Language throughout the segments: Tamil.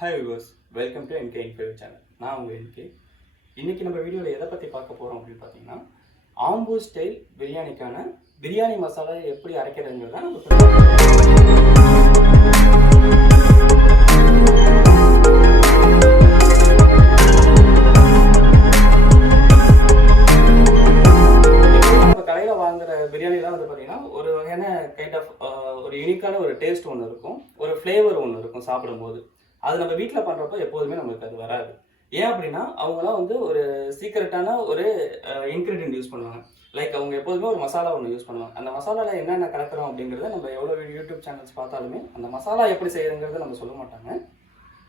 Hi viewers, welcome to NK in favour channel. நான் உங்கள் என்கே. இன்றைக்கி நம்ம வீடியோவில் எதை பற்றி பார்க்க போகிறோம் அப்படின்னு பார்த்தீங்கன்னா, ஆம்பூர் ஸ்டைல் பிரியாணிக்கான பிரியாணி மசாலா எப்படி அரைக்கிறதுங்கிறது தான் நம்ம கடையில் வாங்குகிற பிரியாணிலாம் வந்து பார்த்தீங்கன்னா ஒரு வகையான கைண்ட் ஆஃப் ஒரு யூனிக்கான ஒரு டேஸ்ட் ஒன்று இருக்கும், ஒரு ஃப்ளேவர் ஒன்று இருக்கும் சாப்பிடும்போது. அது நம்ம வீட்டில் பண்ணுறப்போ எப்போதுமே நம்மளுக்கு அது வராது. ஏன் அப்படின்னா அவங்களாம் வந்து ஒரு சீக்ரெட்டான ஒரு இன்க்ரீடியன்ட் யூஸ் பண்ணுவாங்க. லைக் அவங்க எப்போதுமே ஒரு மசாலா ஒன்று யூஸ் பண்ணுவாங்க. அந்த மசாலாவில் என்னென்ன கலக்கிறோம் அப்படிங்கிறத நம்ம எவ்வளோ யூடியூப் சேனல்ஸ் பார்த்தாலுமே அந்த மசாலா எப்படி செய்யறதுங்கிறத நம்ம சொல்ல மாட்டாங்க.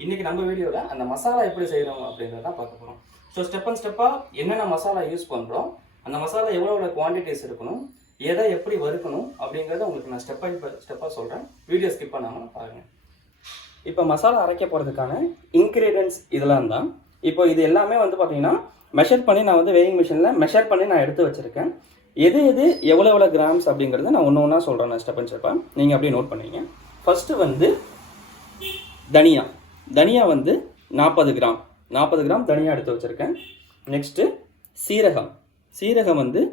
இன்றைக்கி நம்ம வீடியோவில் அந்த மசாலா எப்படி செய்கிறோம் அப்படிங்கிறத பார்க்க போகிறோம். ஸோ ஸ்டெப் அண்ட் ஸ்டெப்பாக என்னென்ன மசாலா யூஸ் பண்ணுறோம், அந்த மசாலா எவ்வளோ குவான்டிட்டிஸ் இருக்கணும், எதை எப்படி வறுக்கணும் அப்படிங்கிறத உங்களுக்கு நான் ஸ்டெப் பை ஸ்டெப்பாக சொல்கிறேன். வீடியோ ஸ்கிப் பண்ணாமல் பாருங்கள். இப்போ மசாலா அரைக்க போகிறதுக்கான இன்க்ரீடியன்ட்ஸ் இதெல்லாம் தான். இப்போ இது எல்லாமே வந்து பார்த்தீங்கன்னா மெஷர் பண்ணி நான் வந்து வெயிங் மிஷினில் மெஷர் பண்ணி நான் எடுத்து வச்சுருக்கேன். எது எவ்வளோ கிராம்ஸ் அப்படிங்கிறத நான் ஒன்று ஒன்றா சொல்கிறேன். நான் ஸ்டெப் அண்ட் ஸ்டெப்பாக நீங்கள் அப்படியே நோட் பண்ணிங்க. ஃபஸ்ட்டு வந்து தனியா வந்து 40 கிராம் தனியா எடுத்து வச்சுருக்கேன். நெக்ஸ்ட்டு சீரகம் வந்து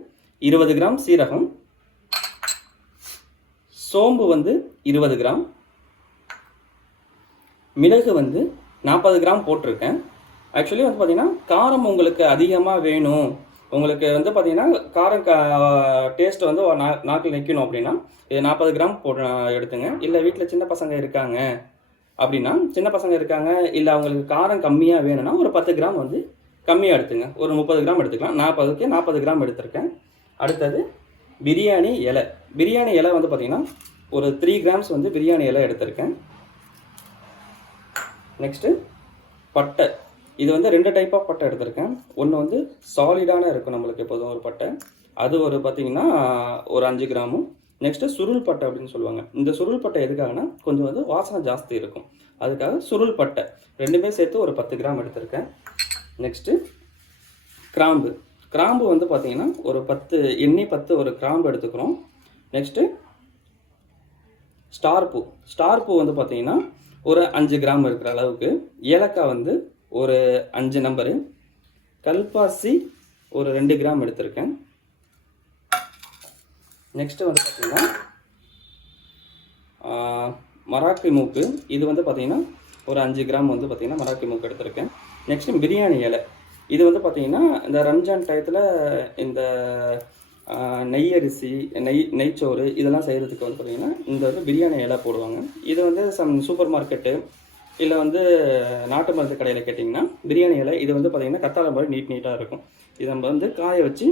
20 கிராம் சீரகம். சோம்பு வந்து 20 கிராம். மிளகு வந்து 40 கிராம் போட்டிருக்கேன். ஆக்சுவலி வந்து பார்த்தீங்கன்னா காரம் உங்களுக்கு அதிகமாக வேணும், உங்களுக்கு வந்து பார்த்தீங்கன்னா காரம் டேஸ்ட் வந்து நாக்கில் நிற்கணும் அப்படின்னா இது 40 கிராம் எடுத்துங்க. இல்லை வீட்டில் சின்ன பசங்க இருக்காங்க அப்படின்னா இல்லை அவங்களுக்கு காரம் கம்மியாக வேணும்னா ஒரு 10 கிராம் வந்து கம்மியாக எடுத்துங்க. ஒரு 30 கிராம் எடுத்துக்கலாம். 40 கிராம் எடுத்திருக்கேன். அடுத்தது பிரியாணி இலை வந்து பார்த்தீங்கன்னா ஒரு 3 கிராம்ஸ் வந்து பிரியாணி இலை எடுத்திருக்கேன். நெக்ஸ்ட்டு பட்டை, இது வந்து 2 டைப் ஆஃப் பட்டை எடுத்திருக்கேன். ஒன்று வந்து சாலிடான இருக்கும் நம்மளுக்கு எப்போதும் ஒரு பட்டை, அது ஒரு பார்த்திங்கன்னா ஒரு 5 கிராமும். நெக்ஸ்ட்டு சுருள் பட்டை அப்படின்னு சொல்லுவாங்க. இந்த சுருள் பட்டை எதுக்காகனா கொஞ்சம் வந்து வாசனை ஜாஸ்தி இருக்கும், அதுக்காக சுருள் பட்டை ரெண்டுமே சேர்த்து ஒரு 10 கிராம் எடுத்திருக்கேன். நெக்ஸ்ட்டு கிராம்பு வந்து பார்த்திங்கன்னா ஒரு 10 ஒரு கிராம்பு எடுத்துக்கிறோம். நெக்ஸ்ட்டு ஸ்டார் பூ வந்து பார்த்திங்கன்னா ஒரு 5 கிராம் இருக்கிற அளவுக்கு. ஏலக்காய் வந்து ஒரு 5 நம்பரு. கல்பாசி ஒரு 2 கிராம் எடுத்திருக்கேன். நெக்ஸ்ட்டு வந்து பார்த்திங்கன்னா மராக்கி மூக்கு, இது வந்து பார்த்திங்கன்னா ஒரு 5 கிராம் வந்து பார்த்திங்கன்னா மராக்கி மூக்கு எடுத்திருக்கேன். நெக்ஸ்ட்டு பிரியாணி இலை, இது வந்து பார்த்திங்கன்னா இந்த ரம்ஜான் டயத்தில் இந்த நெய்யரிசி நெய்ச்சோறு இதெல்லாம் செய்கிறதுக்கு வந்து பார்த்திங்கன்னா இந்த வந்து பிரியாணி இலை போடுவாங்க. இது வந்து சூப்பர் மார்க்கெட்டு இல்லை வந்து நாட்டு மருந்து கடையில் கேட்டிங்கன்னா பிரியாணி இலை இது வந்து பார்த்திங்கன்னா கத்தாழை மாதிரி நீட்டாக இருக்கும். இதை நம்ம வந்து காய வச்சு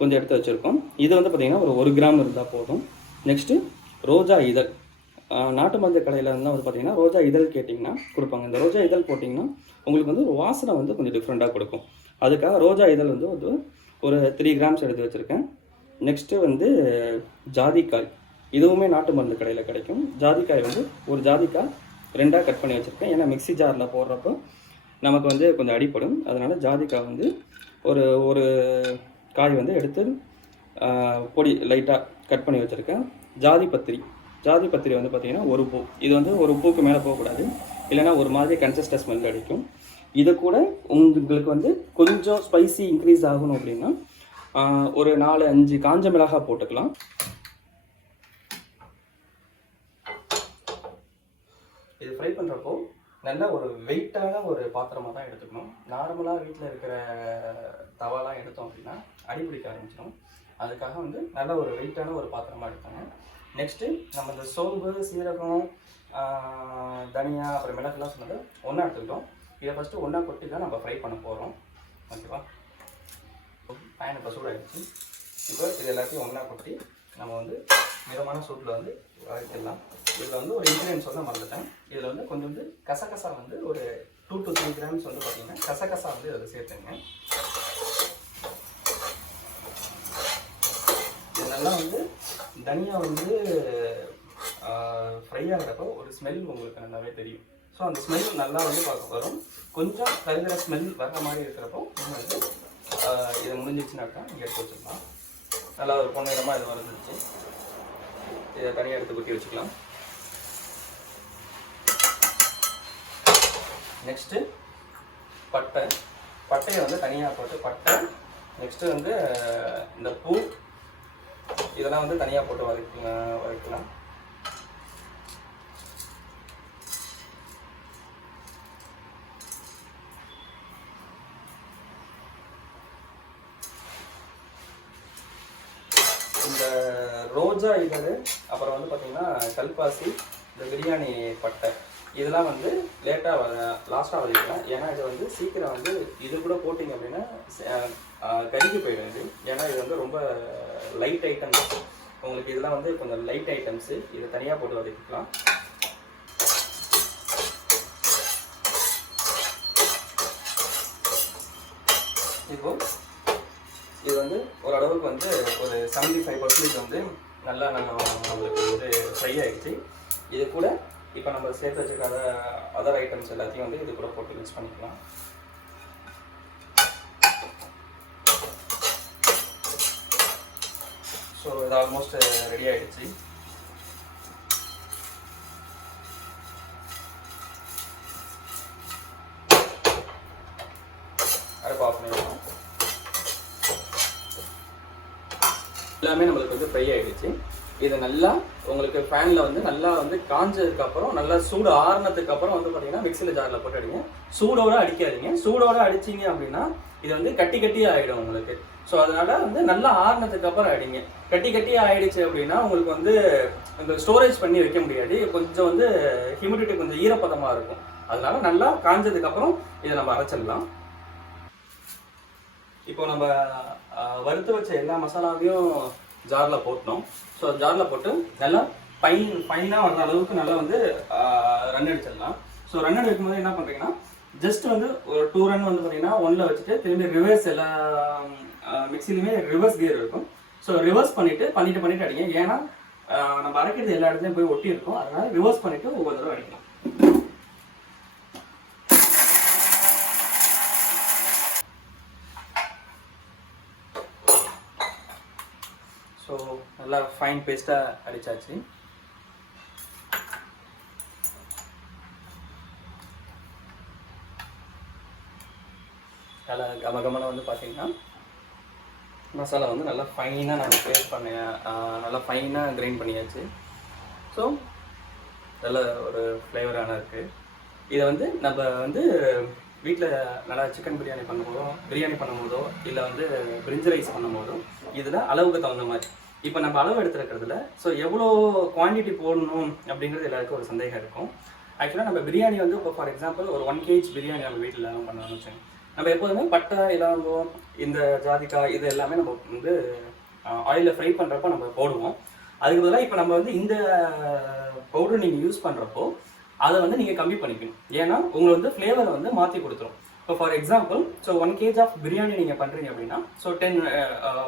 கொஞ்சம் எடுத்து வச்சுருக்கோம். இது வந்து பார்த்திங்கன்னா ஒரு 1 கிராம் இருந்தால் போதும். நெக்ஸ்ட்டு ரோஜா இதழ், நாட்டு மருந்து கடையில் இருந்தால் வந்து பார்த்திங்கன்னா ரோஜா இதழ் கேட்டிங்கன்னா கொடுப்பாங்க. இந்த ரோஜா இதழ் போட்டிங்கன்னா உங்களுக்கு வந்து ஒரு வாசனை வந்து கொஞ்சம் டிஃப்ரெண்ட்டாக கொடுக்கும். அதுக்காக ரோஜா இதழ் வந்து ஒரு 3 கிராம்ஸ் எடுத்து வச்சுருக்கேன். நெக்ஸ்ட்டு வந்து ஜாதிக்காய், இதுவுமே நாட்டு மருந்து கடையில் கிடைக்கும். ஜாதிக்காய் வந்து ஒரு ஜாதிக்காய் 2ஆக கட் பண்ணி வச்சுருக்கேன். ஏன்னா மிக்ஸி ஜாரில் போடுறப்போ நமக்கு வந்து கொஞ்சம் அடிப்படும், அதனால் ஜாதிக்காய் வந்து ஒரு காய் வந்து எடுத்து பொடி லைட்டாக கட் பண்ணி வச்சுருக்கேன். ஜாதிபத்திரி வந்து பார்த்திங்கன்னா ஒரு பூ, இது வந்து ஒரு பூக்கு மேலே போகக்கூடாது, இல்லைனா ஒரு மாதிரி கன்சிஸ்டன்ட் ஸ்மெல் அடிக்கும். இது கூட உங்களுக்கு வந்து கொஞ்சம் ஸ்பைசி இன்க்ரீஸ் ஆகணும் அப்படின்னா ஒரு 4-5 காஞ்ச மிளகாய் போட்டுக்கலாம். இது ஃப்ரை பண்ணுறப்போ நல்ல ஒரு வெயிட்டான ஒரு பாத்திரமாக தான் எடுத்துக்கணும். நார்மலாக வீட்டில் இருக்கிற தவாலாம் எடுத்தோம் அப்படின்னா அடிப்பிடிக்க ஆரம்பிச்சிடும். அதுக்காக வந்து நல்ல ஒரு வெயிட்டான ஒரு பாத்திரமாக எடுத்தாங்க. நெக்ஸ்ட்டு நம்ம இந்த சோம்பு சீரகம் தனியா அப்புறம் மிளகுலாம் சொன்னது ஒன்றா எடுத்துக்கிட்டோம். இதை ஃபஸ்ட்டு ஒன்றா கொட்டி தான் நம்ம ஃப்ரை பண்ண போகிறோம். ஓகேவா? பேன் இப்போ சூடாகிடுச்சு. இப்போ இது எல்லாத்தையும் ஒன்றா கொட்டி நம்ம வந்து மிதமான சூட்டில் வந்து வதக்கிடலாம். இதில் வந்து ஒரு இன்க்ரீடியன்ஸ் வந்து மறந்துட்டேன். இதில் வந்து கொஞ்சம் வந்து கசகசா வந்து ஒரு 2 to 3 கிராம்ஸ் வந்து பார்த்திங்கன்னா கசகசா வந்து இதில் சேர்த்துங்க. இதெல்லாம் வந்து தனியா வந்து ஃப்ரை ஆகிறப்போ ஒரு ஸ்மெல் உங்களுக்கு நல்லாவே தெரியும். ஸோ அந்த ஸ்மெல் நல்லா வந்து பார்க்க வரும். கொஞ்சம் கருகிற ஸ்மெல் வர்ற மாதிரி இருக்கிறப்போ நம்ம வந்து இதை முடிஞ்சிச்சுனாக்கா இங்கே எடுத்து வச்சுக்கலாம். நல்லா ஒரு பொன்னிறமாக இது வந்துடுச்சு. இதை தனியாக எடுத்து கொட்டி வச்சுக்கலாம். நெக்ஸ்ட்டு பட்டையை வந்து தனியாக போட்டு பட்டை, நெக்ஸ்ட்டு வந்து இந்த பூ இதெல்லாம் வந்து தனியாக போட்டு வதக்கலாம். இந்த ரோஜா இதழ், அப்புறம் வந்து பார்த்திங்கன்னா கல்பாசி, இந்த பிரியாணி பட்டை இதெல்லாம் வந்து லாஸ்ட்டாக வதக்கலாம். ஏன்னா இது வந்து சீக்கிரம் வந்து இது கூட போட்டிங்க அப்படின்னா கருகி போயிடும் இது. ஏன்னா இது வந்து ரொம்ப லைட் ஐட்டம்ஸ், உங்களுக்கு இதெல்லாம் வந்து கொஞ்சம் லைட் ஐட்டம்ஸு, இதை தனியாக போட்டு வதக்கிக்கலாம். இப்போது இது வந்து ஓரளவுக்கு வந்து ஒரு 75% வந்து நல்லா நம்மளுக்கு வந்து ஃப்ரை ஆகிடுச்சு. இது கூட இப்போ நம்ம சேர்த்து வச்சுருக்க அதர் ஐட்டம்ஸ் எல்லாத்தையும் வந்து இது கூட போட்டு மிக்ஸ் பண்ணிக்கலாம். ஸோ இது ஆல்மோஸ்ட் ரெடி ஆகிடுச்சு. அடுப்பு ஆஃப் பண்ணிடலாம். எல்லாமே நம்மளுக்கு வந்து ஃப்ரை ஆகிடுச்சு. இது நல்லா உங்களுக்கு ஃபேனில் வந்து நல்லா வந்து காஞ்சதுக்கப்புறம் நல்லா சூடு ஆறுனதுக்கு அப்புறம் வந்து பார்த்தீங்கன்னா மிக்சியில் ஜாரில் போட்டு அடிங்க. சூடோடு அடிக்காதீங்க. சூடோடு அடிச்சிங்க அப்படின்னா இது வந்து கட்டி ஆகிடும் உங்களுக்கு. ஸோ அதனால் வந்து நல்லா ஆறுனதுக்கு அப்புறம் அடிங்க. கட்டி ஆகிடுச்சு அப்படின்னா உங்களுக்கு வந்து இந்த ஸ்டோரேஜ் பண்ணி வைக்க முடியாது. கொஞ்சம் வந்து ஹியூமிடிட்டி கொஞ்சம் ஈரப்பதமாக இருக்கும். அதனால நல்லா காஞ்சதுக்கப்புறம் இதை நம்ம அரைச்சிடலாம். இப்போ நம்ம வறுத்து வச்ச எல்லா மசாலாவையும் ஜாரில் போட்டோம். ஸோ ஜாரில் போட்டு நல்லா ஃபைனாக வர்ற அளவுக்கு நல்லா வந்து ரன் அடிச்சிடலாம். ஸோ ரன் அடிக்கும் போது என்ன பண்ணுறீங்கன்னா ஜஸ்ட் வந்து ஒரு 2 ரன் வந்து பார்த்தீங்கன்னா 1ல் வச்சுட்டு திரும்பி ரிவர்ஸ் எல்லா மிக்சிலையுமே ரிவர்ஸ் கியர் இருக்கும். ஸோ ரிவர்ஸ் பண்ணிட்டு அடிங்க. ஏன்னா நம்ம அரைக்கிறது எல்லா இடத்துலையும் போய் ஒட்டி இருக்கும். அதனால ரிவர்ஸ் பண்ணிவிட்டு ஒவ்வொரு தடவை அடிக்கலாம். ஸோ நல்லா ஃபைன் பேஸ்ட்டாக அடித்தாச்சு. நல்லா கமகமான வந்து பார்த்தீங்கன்னா மசாலா வந்து நல்லா ஃபைனாக நம்ம பேஸ்ட் நல்லா ஃபைனாக கிரைண்ட் பண்ணியாச்சு. ஸோ நல்ல ஒரு ஃப்ளேவரான இருக்குது. இதை வந்து நம்ம வந்து வீட்டில் நல்லா சிக்கன் பிரியாணி பண்ணும்போதோ இல்லை வந்து பிரிஞ்சி ரைஸ் பண்ணும்போதோ இதில் அளவுக்கு தகுந்த மாதிரி இப்போ நம்ம அளவு எடுத்துருக்கிறதுல ஸோ எவ்வளோ குவான்டிட்டி போடணும் அப்படிங்கிறது எல்லாருக்கும் ஒரு சந்தேகம் இருக்கும். ஆக்சுவலாக நம்ம பிரியாணி வந்து இப்போ ஃபார் எக்ஸாம்பிள் ஒரு 1 kg பிரியாணி நம்ம வீட்டில் பண்ணணும்னு வச்சுங்க. நம்ம எப்போதுமே பட்டை, இலவங்கம், இந்த ஜாதிக்காய் இது எல்லாமே நம்ம வந்து ஆயிலில் ஃப்ரை பண்ணுறப்போ நம்ம போடுவோம். அதுக்கு பதிலாக இப்போ நம்ம வந்து இந்த பவுடர் நீங்கள் யூஸ் பண்ணுறப்போ அதை வந்து நீங்கள் கம்மி பண்ணிக்கணும். ஏன்னா உங்களுக்கு வந்து ஃப்ளேவரை வந்து மாற்றி கொடுத்துரும். இப்போ for example so 1 kg of biryani நீங்கள் பண்ணுறீங்க அப்படின்னா ஸோ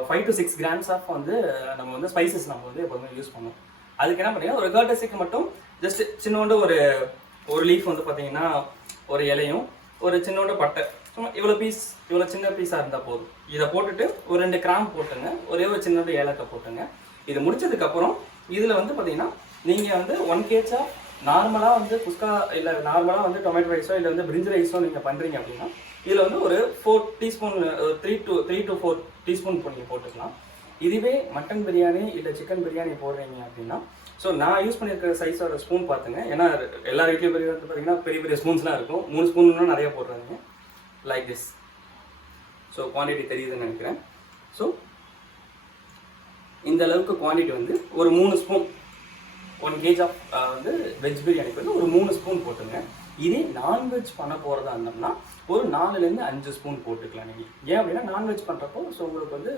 5 to 6 grams ஆஃப் வந்து நம்ம வந்து ஸ்பைசஸ் நம்ம வந்து எப்போதுமே யூஸ் பண்ணுவோம். அதுக்கு என்ன பண்ணீங்கன்னா ஒரு கர்டசிக்கு மட்டும் ஜஸ்ட் சின்னோண்டு ஒரு லீஃப் வந்து பார்த்தீங்கன்னா ஒரு இலையும் ஒரு சின்னோண்டு பட்டை சும்மா இவ்வளோ சின்ன பீஸாக இருந்தால் போதும். இதை போட்டுட்டு ஒரு 2 கிராம் போட்டுங்க, ஒரே ஒரு சின்னோண்டு ஏலக்காய் போட்டுங்க. இது முடிச்சதுக்கப்புறம் இதில் வந்து பார்த்தீங்கன்னா நீங்கள் வந்து 1 kg நார்மலாக வந்து குஸ்கா இல்லை நார்மலாக வந்து டொமேட்டோ ரைஸோ இல்லை வந்து பிரிஞ்சி ரைஸோ நீங்கள் பண்ணுறீங்க அப்படின்னா இதில் வந்து ஒரு 4 டீஸ்பூன் 3 to 4 டீஸ்பூன் நீங்கள் போட்டுக்கலாம். இதுவே மட்டன் பிரியாணி இல்லை சிக்கன் பிரியாணி போடுறீங்க அப்படின்னா ஸோ நான் யூஸ் பண்ணியிருக்கிற சைஸோட ஸ்பூன் பார்த்துங்க. ஏன்னா எல்லா வீட்லேயும் பிரியாணி பார்த்தீங்கன்னா பெரிய ஸ்பூன்ஸ்லாம் இருக்கும். 3 ஸ்பூன்லாம் நிறைய போடுறாங்க லைக் திஸ். ஸோ குவான்டிட்டி தெரியுதுன்னு நினைக்கிறேன். ஸோ இந்த அளவுக்கு குவான்டிட்டி வந்து ஒரு 3 ஸ்பூன் 1 kg ஆஃப் வந்து வெஜ் பிரியாணிக்கு வந்து ஒரு 3 ஸ்பூன் போட்டுங்க. இதே நான்வெஜ் பண்ண போகிறதா இருந்தோம்னா ஒரு 4லேருந்து 5 ஸ்பூன் போட்டுக்கலாம் நீங்கள். ஏன் அப்படின்னா நான்வெஜ் பண்ணுறப்போ ஸோ உங்களுக்கு வந்து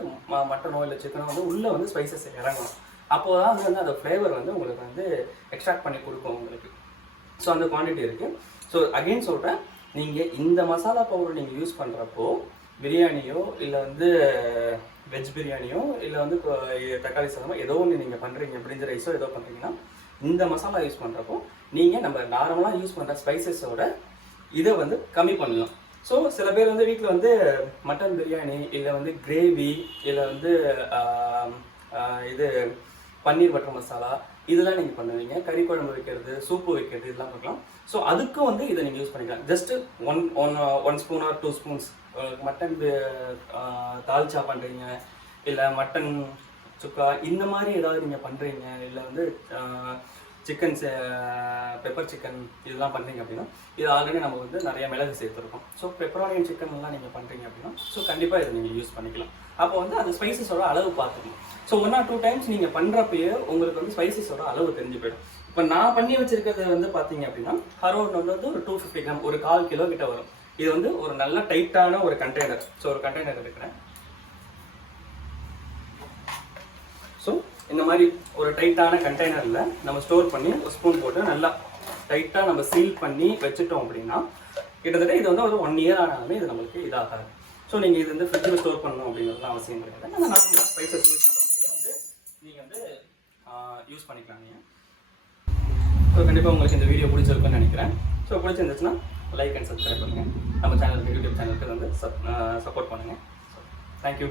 மட்டனோ இல்லை சிக்கனோ வந்து உள்ளே வந்து ஸ்பைசஸ் இறங்கணும். அப்போது தான் வந்து அந்த ஃப்ளேவர் வந்து உங்களுக்கு வந்து எக்ஸ்ட்ராக்ட் பண்ணி கொடுக்கும் உங்களுக்கு. ஸோ அந்த குவான்டிட்டி இருக்குது. ஸோ அகெயின் சொல்கிறேன், நீங்கள் இந்த மசாலா பவுடர் நீங்கள் யூஸ் பண்ணுறப்போ பிரியாணியோ இல்லை வந்து வெஜ் பிரியாணியோ இல்லை வந்து தக்காளி சாதமோ ஏதோ ஒன்று நீங்கள் பண்ணுறீங்க, பிரிஞ்சி ரைஸோ ஏதோ பண்ணுறீங்கன்னா இந்த மசாலா யூஸ் பண்ணுறப்போ நீங்கள் நம்ம நார்மலாக யூஸ் பண்ணுற ஸ்பைசஸோட இதை வந்து கம்மி பண்ணலாம். ஸோ சில பேர் வந்து வீட்டில் வந்து மட்டன் பிரியாணி இல்லை வந்து கிரேவி இல்லை வந்து இது பன்னீர் பட்டர் மசாலா இதெல்லாம் நீங்கள் பண்ணுவீங்க. கறி குழம்பு வைக்கிறது, சூப்பு வைக்கிறது இதெல்லாம் பார்க்கலாம். ஸோ அதுக்கும் வந்து இதை நீங்கள் யூஸ் பண்ணிக்கலாம். Just one spoon R 2 spoons mutton dalcha பண்ணுறீங்க, இல்லை மட்டன் சுக்கா இந்த மாதிரி ஏதாவது நீங்கள் பண்ணுறீங்க, இல்லை வந்து சிக்கன் பெப்பர் சிக்கன் இதெல்லாம் பண்ணுறீங்க அப்படின்னா, இது ஆல்ரெடி நம்ம வந்து நிறைய மிளகு சேர்த்துருக்கோம். ஸோ பெப்பரானியன் சிக்கன்லாம் நீங்கள் பண்ணுறீங்க அப்படின்னா ஸோ கண்டிப்பாக இதை நீங்கள் யூஸ் பண்ணிக்கலாம். அப்போ வந்து அது ஸ்பைசஸோட அளவு பார்த்துக்கணும். ஸோ 1 or 2 டைம்ஸ் நீங்கள் பண்ணுறப்பயே உங்களுக்கு வந்து ஸ்பைசஸோட அளவு தெரிஞ்சு போயிடும். இப்போ நான் பண்ணி வச்சிருக்கிறது வந்து பார்த்தீங்க அப்படின்னா அரௌண்ட் வந்து ஒரு 250 கிராம், ஒரு 1/4 கிலோ கிட்ட வரும். இது வந்து ஒரு நல்ல டைட்டான ஒரு கண்டெய்னர். ஸோ ஒரு கண்டெய்னர் எடுக்கிறேன். ஸோ இந்த மாதிரி ஒரு டைட்டான கண்டெய்னரில் நம்ம ஸ்டோர் பண்ணி ஒரு ஸ்பூன் போட்டு நல்லா டைட்டாக நம்ம சீல் பண்ணி வச்சுட்டோம் அப்படின்னா கிட்டத்தட்ட இது வந்து ஒரு 1 இயர் ஆனாலுமே இது நம்மளுக்கு இதாகாது. ஸோ நீங்கள் இது வந்து ஃப்ரிட்ஜில் ஸ்டோர் பண்ணணும் அப்படிங்கிறதுலாம் அவசியம் கிடையாது. நம்ம நார்மலாக ஸ்பைசஸ் யூஸ் பண்ணுற மாதிரியே வந்து நீங்கள் வந்து யூஸ் பண்ணிக்கலாம். நீங்கள் ஸோ கண்டிப்பாக உங்களுக்கு இந்த வீடியோ பிடிச்சிருக்குன்னு நினைக்கிறேன். ஸோ பிடிச்சிருந்துச்சுன்னா லைக் அண்ட் சப்ஸ்கிரைப் பண்ணுங்கள். நம்ம சேனலுக்கு யூடியூப் சேனலுக்கு வந்து சப்போர்ட் பண்ணுங்கள். So thank you.